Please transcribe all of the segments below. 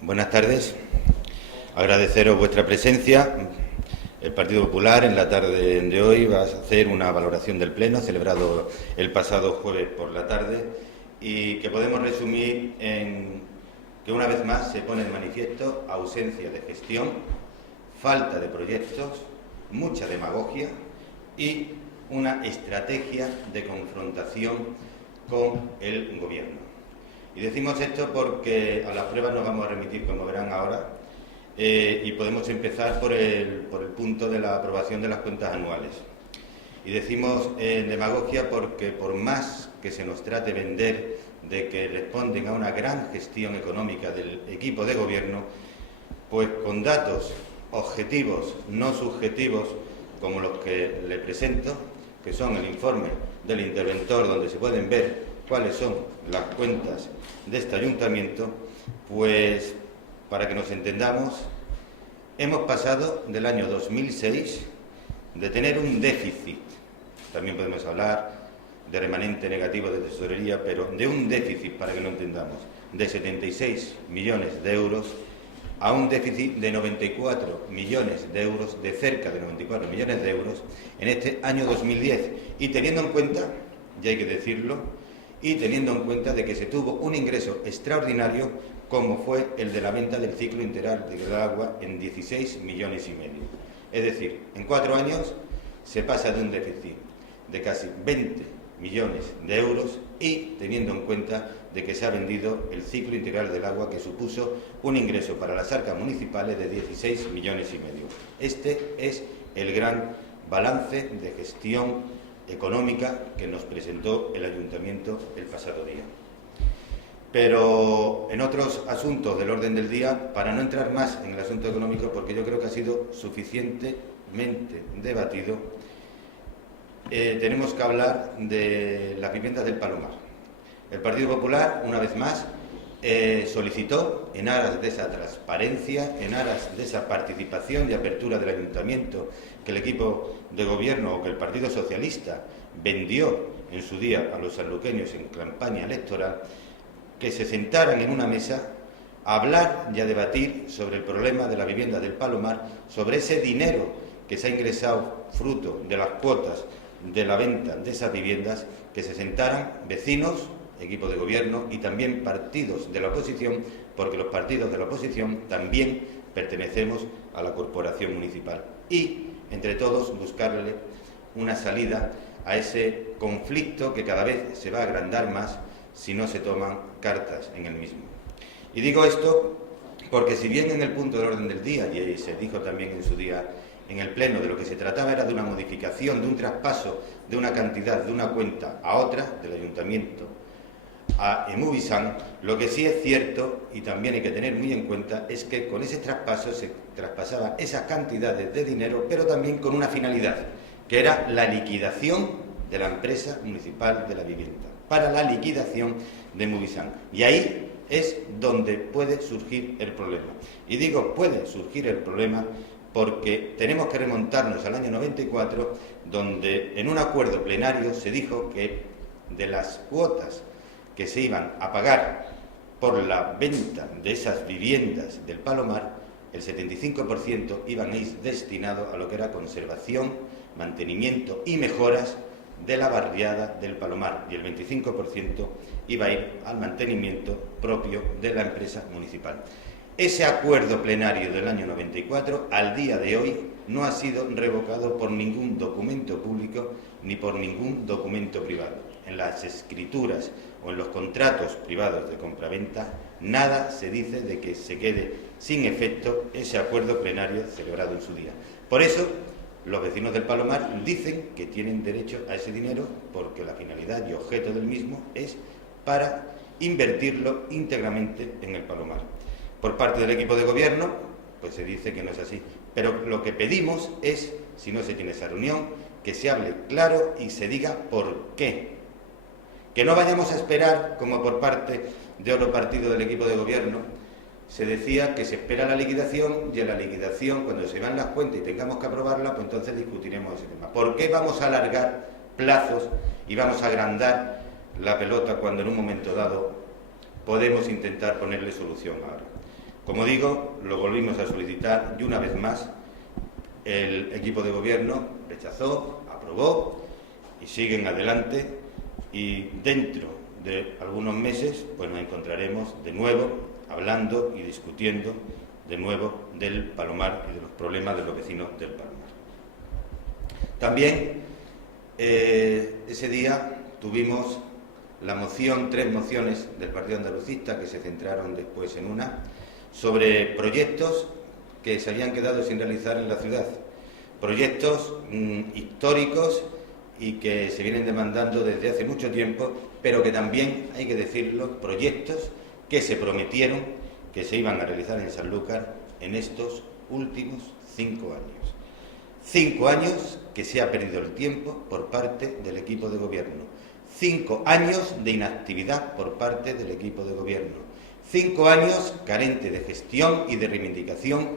Buenas tardes. Agradeceros vuestra presencia. El Partido Popular en la tarde de hoy va a hacer una valoración del Pleno celebrado el pasado jueves por la tarde y que podemos resumir en que una vez más se pone de manifiesto ausencia de gestión, falta de proyectos, mucha demagogia y una estrategia de confrontación con el Gobierno. Y decimos esto porque a las pruebas nos vamos a remitir, como verán ahora, y podemos empezar por el punto de la aprobación de las cuentas anuales. Y decimos demagogia porque por más que se nos trate vender de que responden a una gran gestión económica del equipo de gobierno, pues con datos objetivos, no subjetivos, como los que le presento, que son el informe del interventor, donde se pueden ver cuáles son las cuentas de este ayuntamiento, pues para que nos entendamos, hemos pasado del año 2006 de tener un déficit, también podemos hablar de remanente negativo de tesorería, pero de un déficit, para que lo entendamos, de 76 millones de euros a un déficit de 94 millones de euros, de cerca de 94 millones de euros en este año 2010. Y teniendo en cuenta, ya hay que decirlo, y teniendo en cuenta de que se tuvo un ingreso extraordinario como fue el de la venta del ciclo integral del agua en 16 millones y medio. Es decir, en 4 años se pasa de un déficit de casi 20 millones de euros y teniendo en cuenta de que se ha vendido el ciclo integral del agua, que supuso un ingreso para las arcas municipales de 16 millones y medio. Este es el gran balance de gestión económica que nos presentó el Ayuntamiento el pasado día. Pero en otros asuntos del orden del día, para no entrar más en el asunto económico, porque yo creo que ha sido suficientemente debatido, tenemos que hablar de las viviendas del Palomar. El Partido Popular, una vez más, solicitó, en aras de esa transparencia, en aras de esa participación y apertura del Ayuntamiento que el equipo de gobierno o que el Partido Socialista vendió en su día a los sanluqueños en campaña electoral, que se sentaran en una mesa a hablar y a debatir sobre el problema de la vivienda del Palomar, sobre ese dinero que se ha ingresado fruto de las cuotas de la venta de esas viviendas, que se sentaran vecinos, equipo de gobierno y también partidos de la oposición, porque los partidos de la oposición también pertenecemos a la corporación municipal. Y, entre todos, buscarle una salida a ese conflicto que cada vez se va a agrandar más si no se toman cartas en el mismo. Y digo esto porque si bien en el punto del orden del día, y se dijo también en su día en el Pleno, de lo que se trataba era de una modificación, de un traspaso de una cantidad de una cuenta a otra del Ayuntamiento a Emuvisan, lo que sí es cierto, y también hay que tener muy en cuenta, es que con ese traspaso se traspasaban esas cantidades de dinero, pero también con una finalidad, que era la liquidación de la empresa municipal de la vivienda, para la liquidación de Emuvisan. Y ahí es donde puede surgir el problema. Y digo puede surgir el problema porque tenemos que remontarnos al año 94, donde en un acuerdo plenario se dijo que de las cuotas que se iban a pagar por la venta de esas viviendas del Palomar, el 75% iban a ir destinado a lo que era conservación, mantenimiento y mejoras de la barriada del Palomar, y el 25% iba a ir al mantenimiento propio de la empresa municipal. Ese acuerdo plenario del año 94, al día de hoy, no ha sido revocado por ningún documento público ni por ningún documento privado. En las escrituras o en los contratos privados de compraventa, nada se dice de que se quede sin efecto ese acuerdo plenario celebrado en su día. Por eso, los vecinos del Palomar dicen que tienen derecho a ese dinero porque la finalidad y objeto del mismo es para invertirlo íntegramente en el Palomar. Por parte del equipo de gobierno, pues se dice que no es así. Pero lo que pedimos es, si no se tiene esa reunión, que se hable claro y se diga por qué. Que no vayamos a esperar, como por parte de otro partido del equipo de gobierno, se decía que se espera la liquidación y en la liquidación, cuando se van las cuentas y tengamos que aprobarla, pues entonces discutiremos ese tema. ¿Por qué vamos a alargar plazos y vamos a agrandar la pelota cuando en un momento dado podemos intentar ponerle solución ahora? Como digo, lo volvimos a solicitar y una vez más el equipo de gobierno rechazó, aprobó y siguen adelante, y dentro de algunos meses pues nos encontraremos de nuevo hablando y discutiendo de nuevo del Palomar y de los problemas de los vecinos del Palomar. También ese día tuvimos tres mociones del Partido Andalucista, que se centraron después en una, sobre proyectos que se habían quedado sin realizar en la ciudad, proyectos históricos y que se vienen demandando desde hace mucho tiempo, pero que también, hay que decirlo, proyectos que se prometieron que se iban a realizar en Sanlúcar en estos últimos 5 años. 5 años que se ha perdido el tiempo por parte del equipo de gobierno. 5 años de inactividad por parte del equipo de gobierno. 5 años carente de gestión y de reivindicación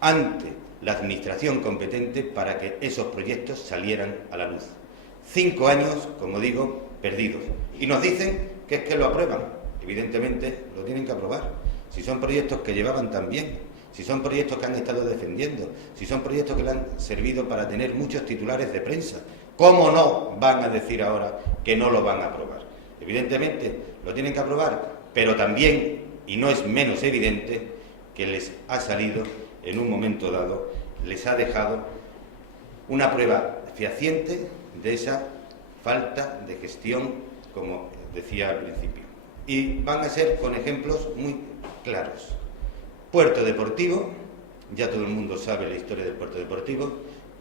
ante la administración competente para que esos proyectos salieran a la luz. 5 años, como digo, perdidos. Y nos dicen que es que lo aprueban. Evidentemente lo tienen que aprobar. Si son proyectos que llevaban tan bien, si son proyectos que han estado defendiendo, si son proyectos que le han servido para tener muchos titulares de prensa, ¿cómo no van a decir ahora que no lo van a aprobar? Evidentemente lo tienen que aprobar, pero también, y no es menos evidente, que les ha salido en un momento dado, les ha dejado una prueba fehaciente de esa falta de gestión, como decía al principio. Y van a ser con ejemplos muy claros. Puerto Deportivo, ya todo el mundo sabe la historia del Puerto Deportivo,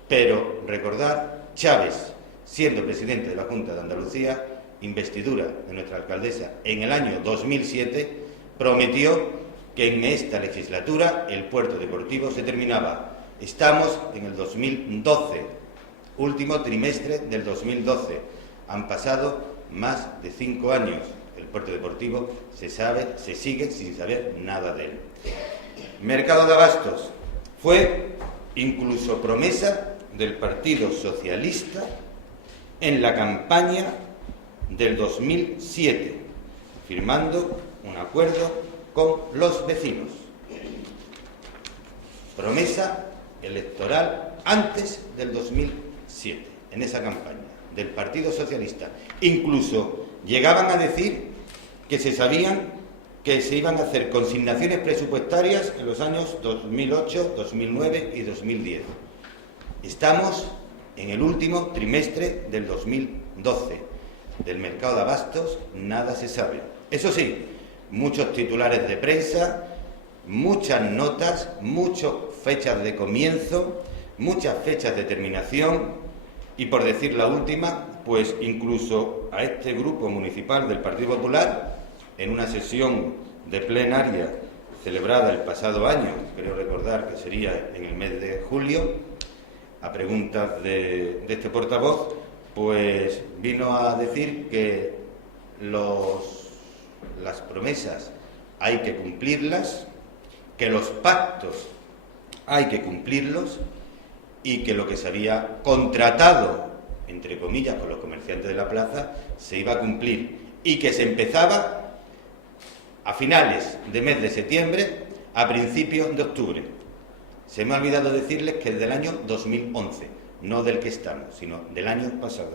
pero recordar, Chaves, siendo presidente de la Junta de Andalucía, investidura de nuestra alcaldesa en el año 2007, prometió que en esta legislatura el Puerto Deportivo se terminaba. Estamos en el 2012, último trimestre del 2012. Han pasado más de 5 años. El Puerto Deportivo se sigue sin saber nada de él. Mercado de Abastos fue incluso promesa del Partido Socialista en la campaña del 2007, firmando un acuerdo con los vecinos. Promesa electoral antes del 2007, en esa campaña del Partido Socialista. Incluso llegaban a decir que se sabían que se iban a hacer consignaciones presupuestarias en los años 2008, 2009 y 2010. Estamos en el último trimestre del 2012. Del mercado de abastos nada se sabe. Eso sí, muchos titulares de prensa, muchas notas, muchas fechas de comienzo, muchas fechas de terminación y, por decir la última, pues incluso a este grupo municipal del Partido Popular, en una sesión de plenaria celebrada el pasado año, creo recordar que sería en el mes de julio, a preguntas de este portavoz, pues vino a decir que las promesas hay que cumplirlas, que los pactos hay que cumplirlos y que lo que se había contratado, entre comillas, con los comerciantes de la plaza, se iba a cumplir y que se empezaba a finales de mes de septiembre, a principios de octubre. Se me ha olvidado decirles que es del año 2011, no del que estamos, sino del año pasado.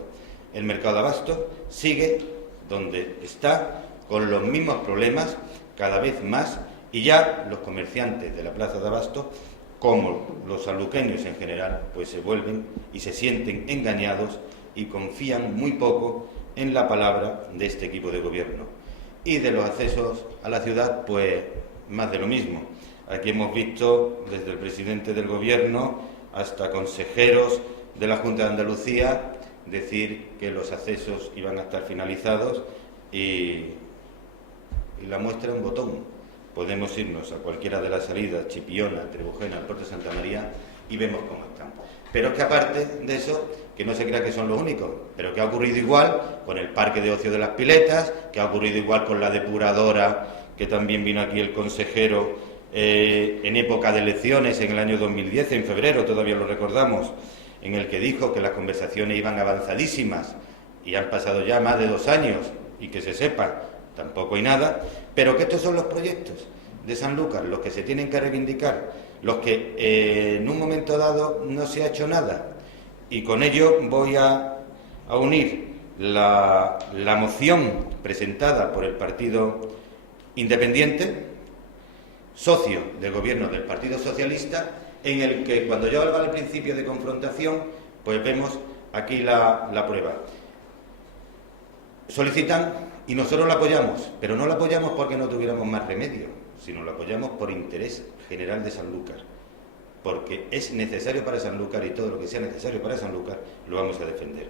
El mercado de abastos sigue donde está, con los mismos problemas, cada vez más, y ya los comerciantes de la plaza de abastos, como los sanluqueños en general, pues se vuelven y se sienten engañados y confían muy poco en la palabra de este equipo de gobierno. Y de los accesos a la ciudad, pues más de lo mismo. Aquí hemos visto desde el presidente del gobierno hasta consejeros de la Junta de Andalucía decir que los accesos iban a estar finalizados y la muestra un botón. Podemos irnos a cualquiera de las salidas, Chipiona, Trebujena, el Puerto de Santa María, y vemos cómo están. Pero es que aparte de eso, que no se crea que son los únicos, pero que ha ocurrido igual con el parque de ocio de las Piletas, que ha ocurrido igual con la depuradora, que también vino aquí el consejero en época de elecciones, en el año 2010, en febrero, todavía lo recordamos, en el que dijo que las conversaciones iban avanzadísimas, y han pasado ya más de 2 años, y que se sepa, tampoco hay nada, pero que estos son los proyectos de Sanlúcar, los que se tienen que reivindicar, los que en un momento dado no se ha hecho nada. Y con ello voy a unir la moción presentada por el Partido Independiente, socio del gobierno del Partido Socialista, en el que cuando yo hablaba al principio de confrontación, pues vemos aquí la prueba. Solicitan y nosotros la apoyamos, pero no la apoyamos porque no tuviéramos más remedio, sino la apoyamos por interés general de Sanlúcar, porque es necesario para Sanlúcar y todo lo que sea necesario para Sanlúcar lo vamos a defender.